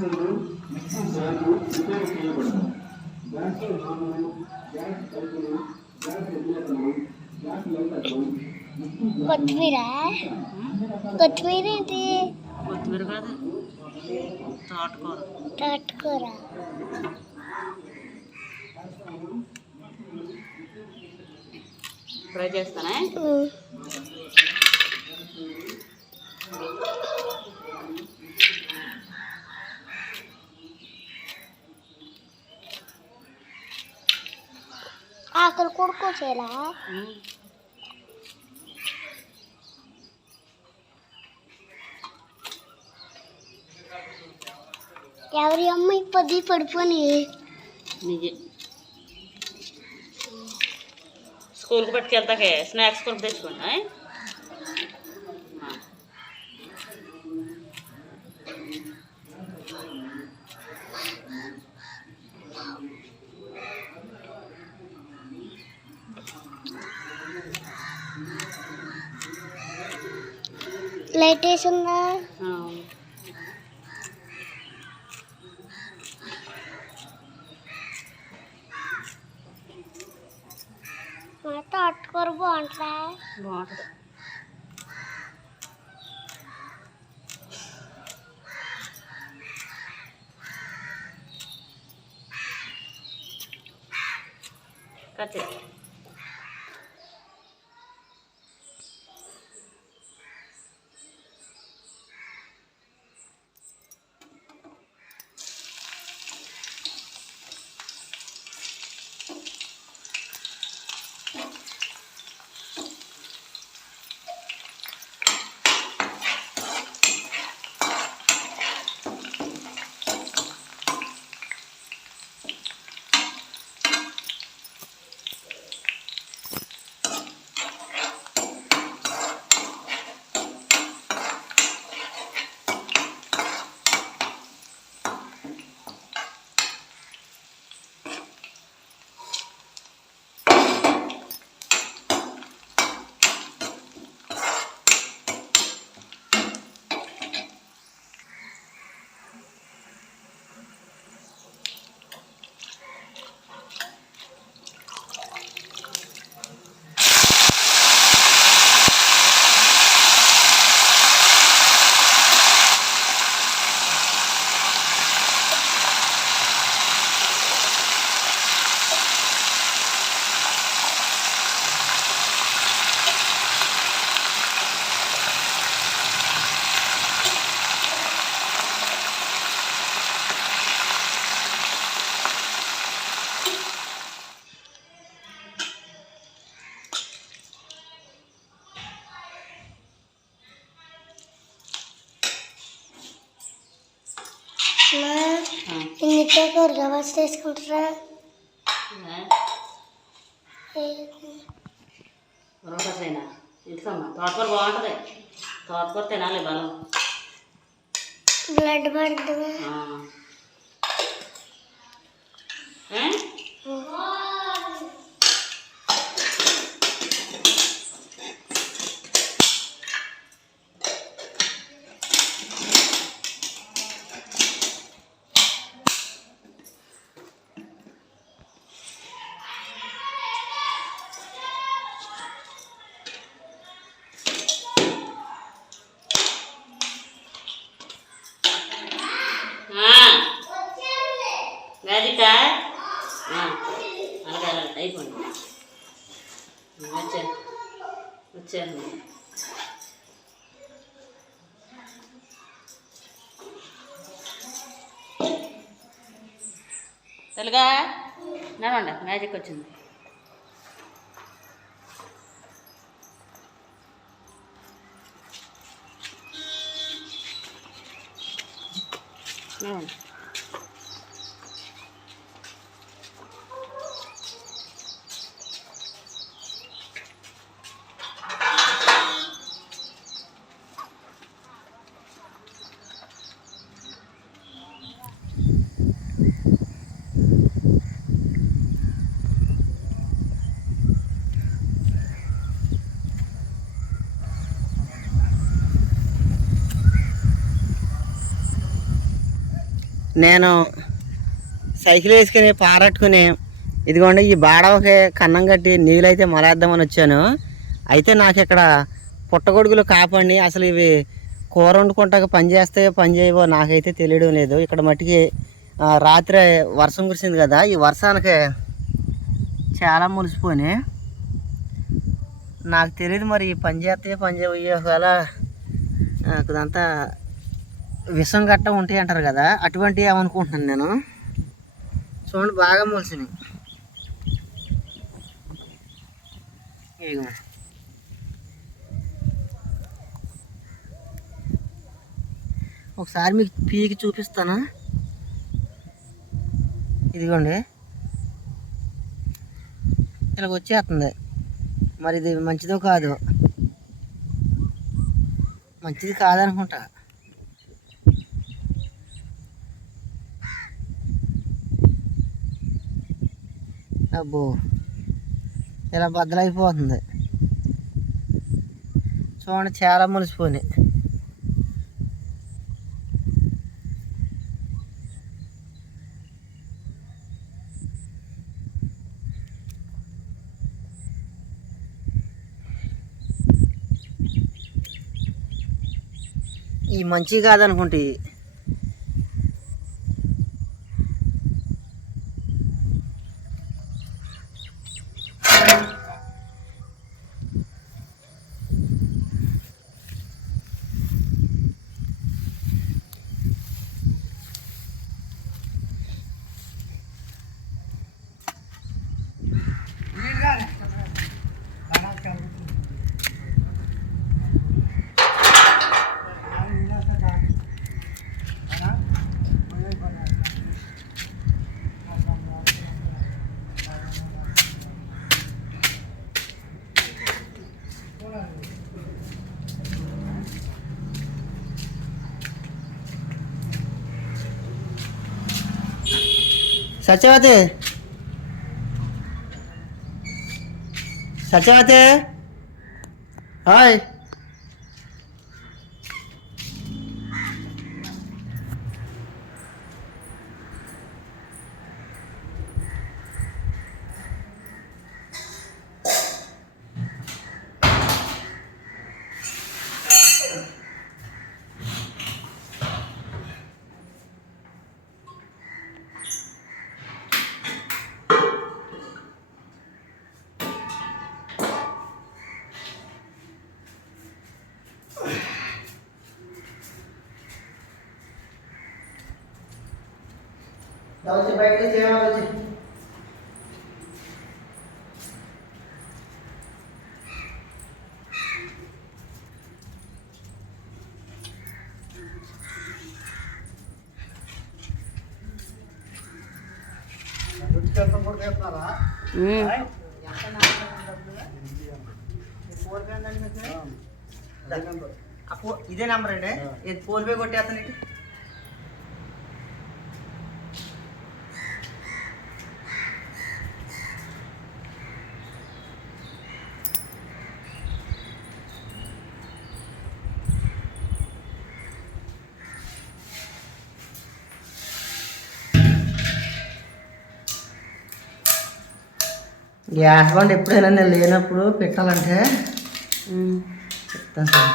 మిక్సర్లు mixie జార్లు repair చేయబడను gas నామలు gas పైపులు gas రెగ్యులేటర్లు gas లైటర్లు mixie కొత్తిమీర కొత్తిమీర ఏంటి కొత్తిమీర కాదు తోటకూర తోటకూర ఫ్రై చేస్తానే ఆకలి కూడా కోసేలా ఉమ్. ఎవరి అమ్మ ఇప్పది పడిపోని నిజే స్కూల్కి పట్టుకెళ్తాకే స్నాక్స్ కొరకు తెచ్చుకోండి లైట్ వేసిందా ఆ. మా తోటకూర బాగుంటుందా బాగుంటుంది కట్ కూరగా వచ్చి తీసుకుంటారా ఏ? రోటసైనా ఇంటికమ్మా తోటకూర బాగుంటుంది తోటకూర తినాలి బలం బ్లడ్ పడుతుంది ఆ. ఏ? ఆ. రాధిక ఆ. అలాగే అలాగే అయిపోయింది వచ్చాను వచ్చాను తెలుగా? నడవండి మ్యాజిక్ వచ్చింది. నడవండి. నేను సైకిల్ వేసుకుని పారట్టుకుని ఇదిగోండి ఈ బాడవకి కన్నం కట్టి నీళ్ళైతే మలేద్దామని వచ్చాను. అయితే నాకు ఇక్కడ పుట్టగొడుగులు కాపండి అసలు ఇవి కూర వండుకుంటాక పని చేస్తే పని చేయవో నాకైతే తెలియడం లేదు. ఇక్కడ మట్టికి రాత్రి వర్షం కురిసింది కదా ఈ వర్షానికి చాలా మురిసిపోయి నాకు తెలియదు మరి ఈ పని చేస్తే పని చేయవు ఒకవేళ అదంతా విషం గట్ట ఉంటాయి అంటారు కదా అటువంటివి ఏమనుకుంటున్నాను నేను. చూడండి బాగా మొలిసినాయి ఇదిగో. ఒకసారి మీకు పీకి చూపిస్తాను. ఇదిగోండి. ఇలాగ వచ్చేస్తుంది. మరి ఇది మంచిదో కాదు. మంచిది కాదనుకుంటా. అబ్బో ఇలా బద్దలైపోతుంది. చూడండి చాలా మునిసిపోయినాయి. ఈ మంచి కాదనుకుంటే సత్యవతి సత్యవతి హాయ్ వచ్చి బయట వచ్చి ఉమ్. అప్పు ఇదే నెంబర్ అండి. ఇది ఫోన్ పే కొట్టేస్తాను గ్యాస్ బండ్ ఎప్పుడైనా నేను లేనప్పుడు పెట్టాలంటే. చెప్తాను సార్.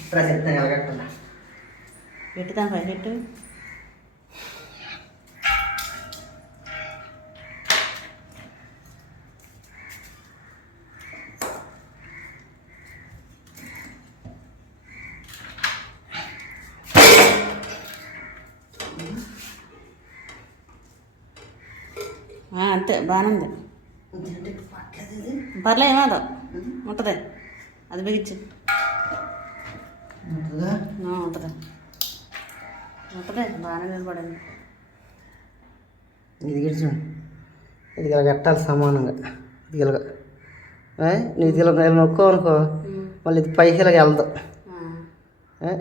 ఇప్పుడు చెప్తాను ఎలాగట్టా పెట్టుదాం పై పెట్టు ఆ, అంతే బాగానే ఉంది. పర్లే ఏమాదో ఉంటుంది. అది బిగించు. ఉంటుందా? ఉంటుంది. బాగానే నిలబడింది. ఇది గిడి చూడు. ఇది ఇలా కట్టాలి సమానంగా. ఇది ఇలాగ? నువ్వు ఇది ఇలా నొక్కో అనుకో మళ్ళీ ఇది పైకి ఇలాగ వెళ్దు?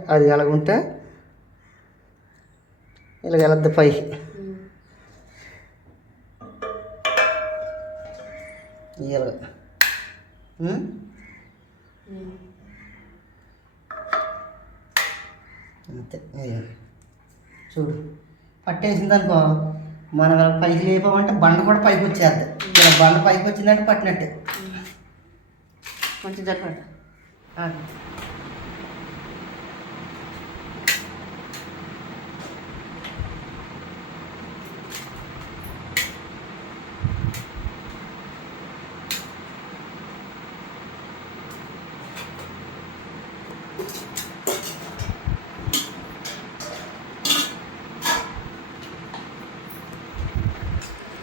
అది ఇలాగ ఉంటే ఇలాగ వెళ్ళద్దు పైకి. ఇయ్యాలి? అంతే. చూడు పట్టేసింది అనుకో మనం పైకి లేపామంటే బండ కూడా పైకి వచ్చేద్ది. ఇలా బండ పైకి వచ్చిందంటే పట్టినట్టే. కొంచెం జరపండి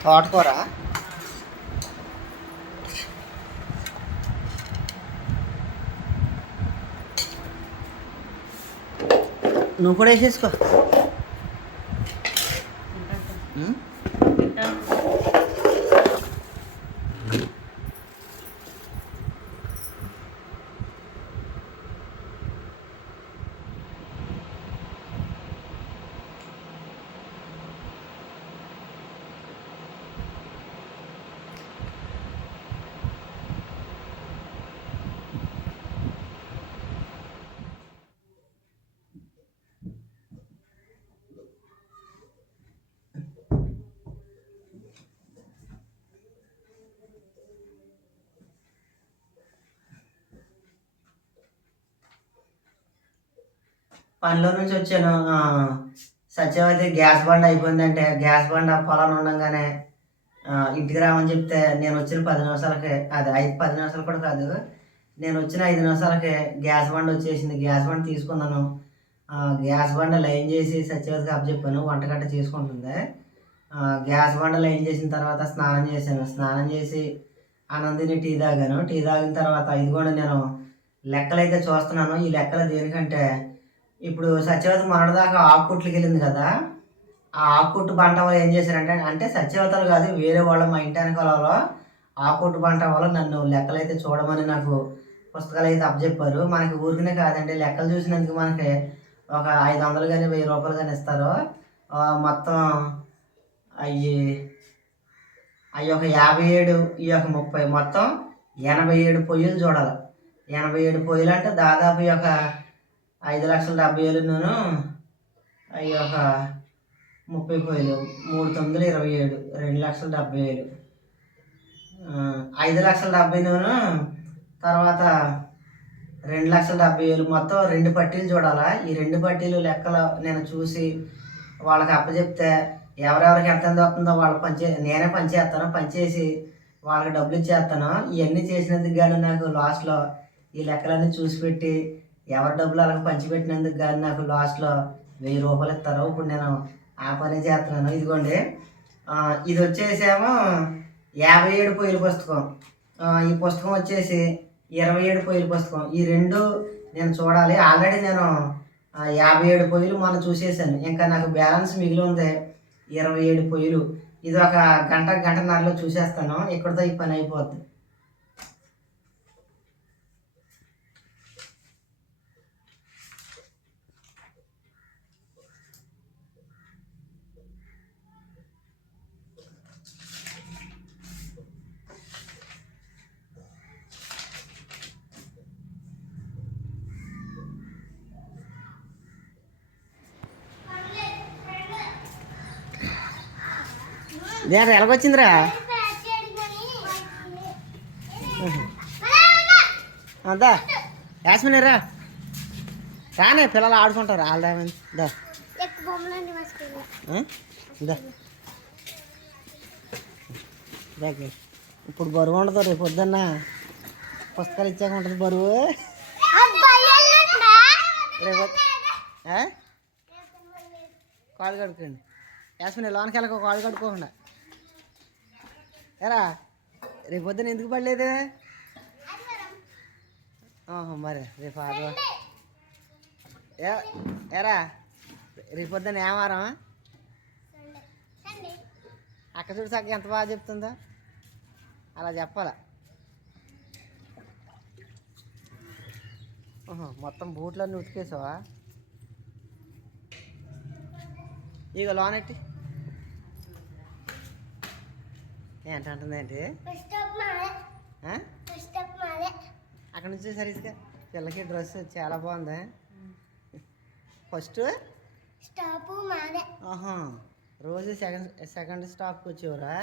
తోటకూర. నువ్వు కూడా వేసేసుకో. పనిలో నుంచి వచ్చాను. సత్యవతి గ్యాస్ బండ్ అయిపోయిందంటే గ్యాస్ బండ్ ఆ పొలాన్ని ఉండగానే ఇంటికి రామని చెప్తే నేను వచ్చిన పది నిమిషాలకే అది ఐదు పది నిమిషాలు కూడా కాదు నేను వచ్చిన ఐదు నిమిషాలకే గ్యాస్ బండ్ వచ్చేసింది. గ్యాస్ బండ్ తీసుకున్నాను. గ్యాస్ బండ లైన్ చేసి సత్యవతికి అప్పచెప్పాను వంటగట్ట చేసుకుంటుంది. గ్యాస్ బండ లైన్ చేసిన తర్వాత స్నానం చేశాను. స్నానం చేసి ఆనందిని టీ తాగాను. టీ తాగిన తర్వాత ఇదిగోండి నేను లెక్కలైతే చూస్తున్నాను. ఈ లెక్కలు దేనికంటే ఇప్పుడు సత్యవతి మొన్నటిదాకా ఆకుట్లకి వెళ్ళింది కదా ఆ ఆకుట్టు పంట వాళ్ళు ఏం చేశారంటే అంటే సత్యవతలు కాదు వేరే వాళ్ళు మా ఇంటి వెనకాలలో ఆకుట్టు పంట వాళ్ళు నన్ను లెక్కలైతే చూడమని నాకు పుస్తకాలు అయితే అప్పచెప్పారు. మనకి ఊరికనే కాదండి లెక్కలు చూసినందుకు మనకి ఒక ఐదు వందలు కానీ వెయ్యి రూపాయలు కానీ ఇస్తారు. మొత్తం అయ్యి అవి ఒక యాభై ఏడు ఈ యొక్క ముప్పై మొత్తం ఎనభై ఏడు పొయ్యిలు చూడాలి. ఎనభై ఏడు పొయ్యిలు అంటే దాదాపు ఈ ఒక ఐదు లక్షల డెబ్బై ఏడు నేను అవి ఒక ముప్పై పొయ్యిలు మూడు తొమ్మిది ఇరవై ఏడు. రెండు లక్షల డెబ్బై వేలు ఐదు లక్షల డెబ్బై నేను తర్వాత రెండు లక్షల డెబ్బై వేలు మొత్తం రెండు పట్టీలు చూడాలా? ఈ రెండు పట్టీలు లెక్కలు నేను చూసి వాళ్ళకి అప్పచెప్తే ఎవరెవరికి ఎంత వస్తుందో వాళ్ళు పంచే నేనే పనిచేస్తాను పనిచేసి వాళ్ళకి డబ్బులు ఇచ్చేస్తాను. ఇవన్నీ చేసినందుకు కానీ నాకు లాస్ట్లో ఈ లెక్కలన్నీ చూసి పెట్టి ఎవరి డబ్బులు అలాగ పంచిపెట్టినందుకు కానీ నాకు లాస్ట్లో వెయ్యి రూపాయలు ఇస్తారు ఇప్పుడు నేను ఆ పని చేస్తున్నాను. ఇదిగోండి. ఇది వచ్చేసేమో యాభై ఏడు పొయ్యిల పుస్తకం. ఈ పుస్తకం వచ్చేసి ఇరవై ఏడు పొయ్యిల పుస్తకం. ఈ రెండు నేను చూడాలి. ఆల్రెడీ నేను యాభై ఏడు పొయ్యిలు మొన్న చూసేసాను. ఇంకా నాకు బ్యాలెన్స్ మిగిలి ఉంది ఇరవై ఏడు పొయ్యిలు. ఇది ఒక గంట గంటన్నరలో చూసేస్తాను. ఇక్కడితో ఈ పని అయిపోద్ది. దేంట ఎలాగొచ్చిందిరా? అంతా యాస్మిన్ రా. రానే పిల్లలు ఆడుకుంటారు. ఆడదామని దా. దా. ఇప్పుడు బరువు ఉండదు రేపు పొద్దున్న పుస్తకాలు ఇచ్చాక ఉంటుంది బరువు. రేపు కాలు కడుక్కోండి. యాస్మిన్ లోనకి వెళ్ళక కాలు కట్టుకోకుండా ఎరా రేపు పొద్దున ఎందుకు పడలేదు? మరి రేపు ఆదివారం. ఎరా రేపు పొద్దున ఏ అక్క చూడు సక్క ఎంత బాగా చెప్తుందో. అలా చెప్పాలా? మొత్తం బూట్లన్నీ ఉతికేసావా? ఇక లోనెట్టి. ఏంటంటుంది ఏంటి ఫస్ట్ స్టాప్ మాదే ఆ? ఫస్ట్ స్టాప్ మాదే అక్కడ నుంచి సరిగ్గా పిల్లకి డ్రెస్ చాలా బాగుంది. ఫస్ట్? స్టాప్ మాదే ఆహా. రోజు సెకండ్ సెకండ్ స్టాప్కి వచ్చేవరా.